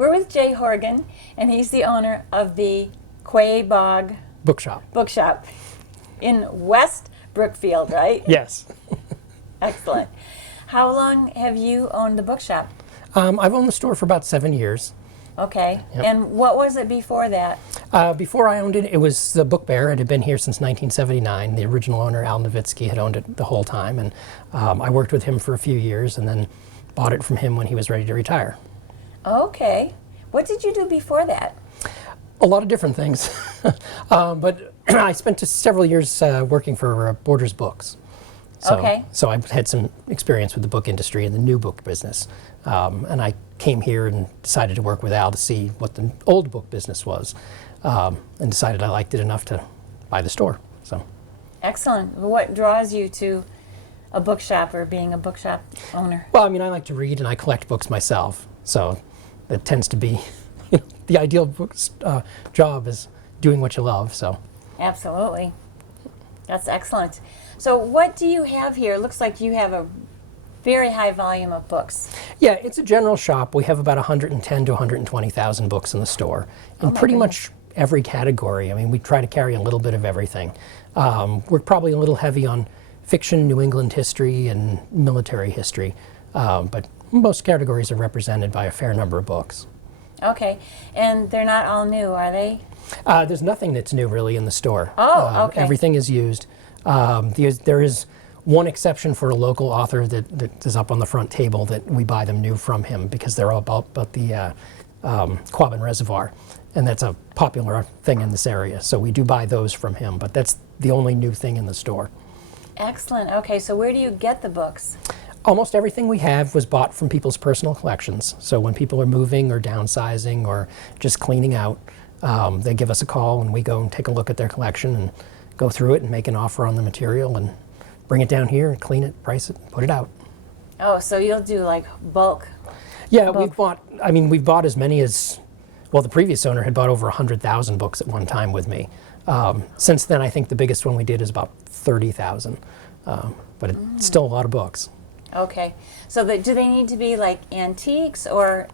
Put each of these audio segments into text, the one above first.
We're with Jay Horgan, and he's the owner of the Quaboag Book Shop. Book Shop in West Brookfield, right? Yes. Excellent. How long have you owned the bookshop? I've owned the store for about 7 years. Okay. Yep. And what was it before that? Before I owned it, it was the Book Bear. It had been here since 1979. The original owner, Al Nowitzki, had owned it the whole time. And I worked with him for a few years and then bought it from him when he was ready to retire. Okay. What did you do before that? A lot of different things. But I spent several years working for Borders Books. Okay. So I've had some experience with the book industry and the new book business. And I came here and decided to work with Al to see what the old book business was, and decided I liked it enough to buy the store. So. Excellent. What draws you to a bookshop or being a bookshop owner? Well, I mean, I like to read and I collect books myself. So it tends to be the ideal job is doing what you love. So. Absolutely. That's excellent. So what do you have here? It looks like you have a very high volume of books. Yeah, it's a general shop. We have about 110 to 120,000 books in the store, in pretty much every category. I mean, we try to carry a little bit of everything. We're probably a little heavy on fiction, New England history, and military history, but most categories are represented by a fair number of books. Okay, and they're not all new, are they? There's nothing that's new really in the store. Oh, okay. Everything is used. There is one exception for a local author that is up on the front table that we buy them new from him because they're all about the Quaboag Reservoir, and that's a popular thing in this area. So we do buy those from him, but that's the only new thing in the store. Excellent. Okay, so where do you get the books? Almost everything we have was bought from people's personal collections. So when people are moving or downsizing or just cleaning out, they give us a call and we go and take a look at their collection and go through it and make an offer on the material and bring it down here and clean it, price it, put it out. Oh, so you'll do like bulk? Yeah, we've bought as many as, well, the previous owner had bought over 100,000 books at one time with me. Since then, I think the biggest one we did is about 30,000, but it's still a lot of books. Okay, so do they need to be like antiques or?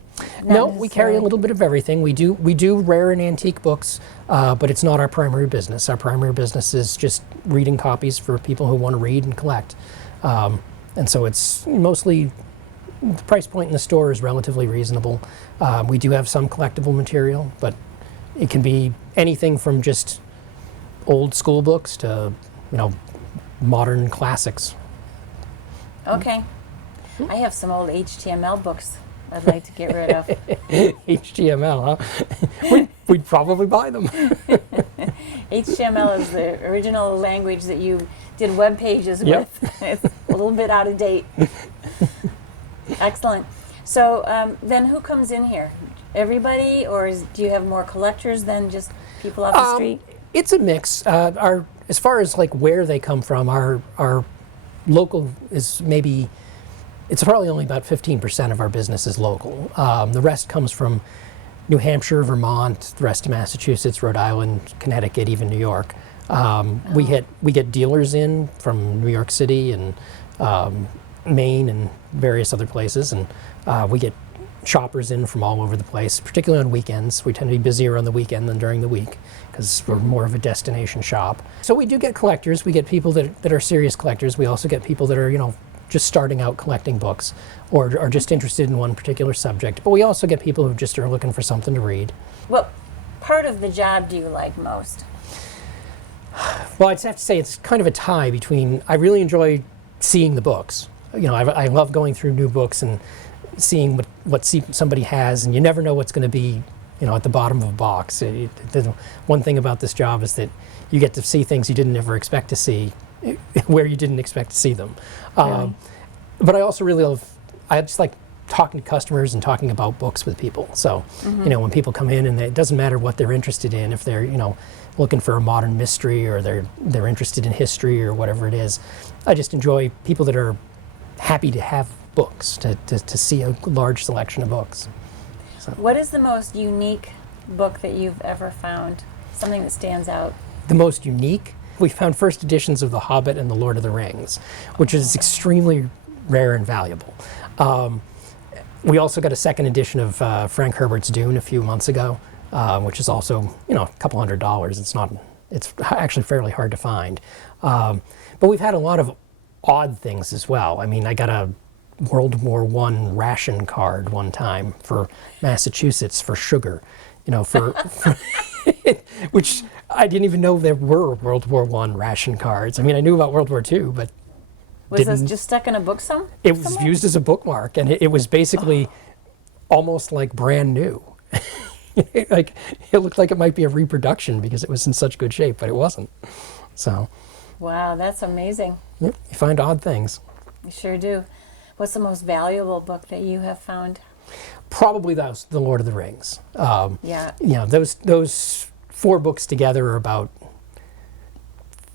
No, we carry a little bit of everything. We do rare and antique books, but it's not our primary business. Our primary business is just reading copies for people who want to read and collect. And so it's mostly, the price point in the store is relatively reasonable. We do have some collectible material, but it can be anything from just old school books to, modern classics. Okay. I have some old HTML books I'd like to get rid of. HTML, huh? We'd probably buy them. HTML is the original language that you did web pages Yep. with. It's a little bit out of date. Excellent. So then who comes in here? Everybody, or do you have more collectors than just people off the street? It's a mix. As far as like where they come from, our local is maybe, it's probably only about 15% of our business is local. The rest comes from New Hampshire, Vermont, the rest of Massachusetts, Rhode Island, Connecticut, even New York. We get dealers in from New York City and Maine and various other places, and we get shoppers in from all over the place, particularly on weekends. We tend to be busier on the weekend than during the week because we're more of a destination shop. So we do get collectors. We get people that are serious collectors. We also get people that are, just starting out collecting books or are just interested in one particular subject. But we also get people who just are looking for something to read. What part of the job do you like most? Well, I'd have to say it's kind of a tie between, I really enjoy seeing the books. I love going through new books and seeing what somebody has, and you never know what's going to be, at the bottom of a box. The one thing about this job is that you get to see things you didn't ever expect to see, where you didn't expect to see them. Really? But I also really I just like talking to customers and talking about books with people. So, when people come in, and it doesn't matter what they're interested in, if they're, looking for a modern mystery or they're interested in history or whatever it is, I just enjoy people that are happy to have books, to see a large selection of books. So. What is the most unique book that you've ever found? Something that stands out? The most unique? We found first editions of The Hobbit and The Lord of the Rings, which is extremely rare and valuable. We also got a second edition of Frank Herbert's Dune a few months ago, which is also, a couple $100. It's actually fairly hard to find. But we've had a lot of odd things as well. I mean, I got a World War I ration card one time for Massachusetts for sugar, for which I didn't even know there were World War I ration cards. I mean, I knew about World War II, but Was this just stuck in a book it was used as a bookmark, and it was basically almost like brand new. Like, it looked like it might be a reproduction because it was in such good shape, but it wasn't. So, Wow, that's amazing. yeah, you find odd things. You sure do. What's the most valuable book that you have found? Probably the Lord of the Rings. Yeah. Those 4 books together are about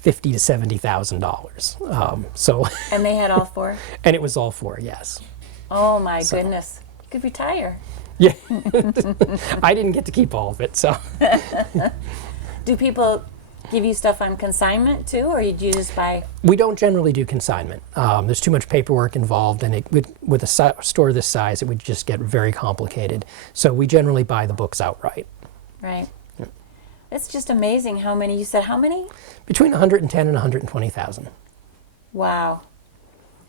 $50,000 to $70,000. So, And they had all 4? and it was all 4, yes. Oh my goodness. You could retire. Yeah, I didn't get to keep all of it, so. Do people give you stuff on consignment too, or do you just buy? We don't generally do consignment. There's too much paperwork involved, and with a store this size, it would just get very complicated. So we generally buy the books outright. Right. It's just amazing how many, you said how many? Between 110 and 120,000. Wow.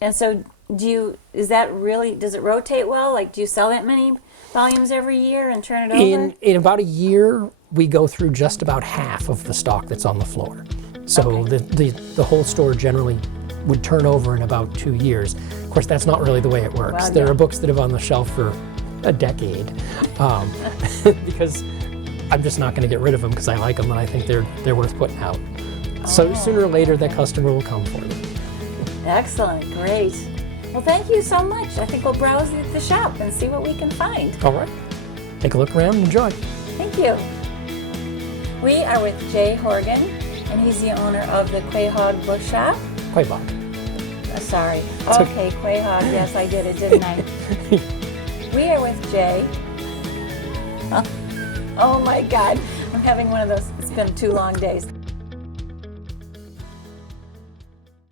And so does it rotate well? Like, do you sell that many volumes every year and turn it over? In about a year, we go through just about half of the stock that's on the floor. So Okay. the whole store generally would turn over in about 2 years. Of course, that's not really the way it works. Well, There yeah. are books that have on the shelf for a decade, because I'm just not going to get rid of them because I like them and I think they're worth putting out. So Oh, sooner or later, that customer will come for them. Excellent. Great. Well, thank you so much. I think we'll browse the shop and see what we can find. All right, take a look around and enjoy. Thank you. We are with Jay Horgan, and he's the owner of the Quaboag Book Shop. Quaboag. Sorry. okay. Okay, Quaboag. Yes, I did it, didn't I? We are with Jay. Oh my God. I'm having one of those, it's been 2 long days.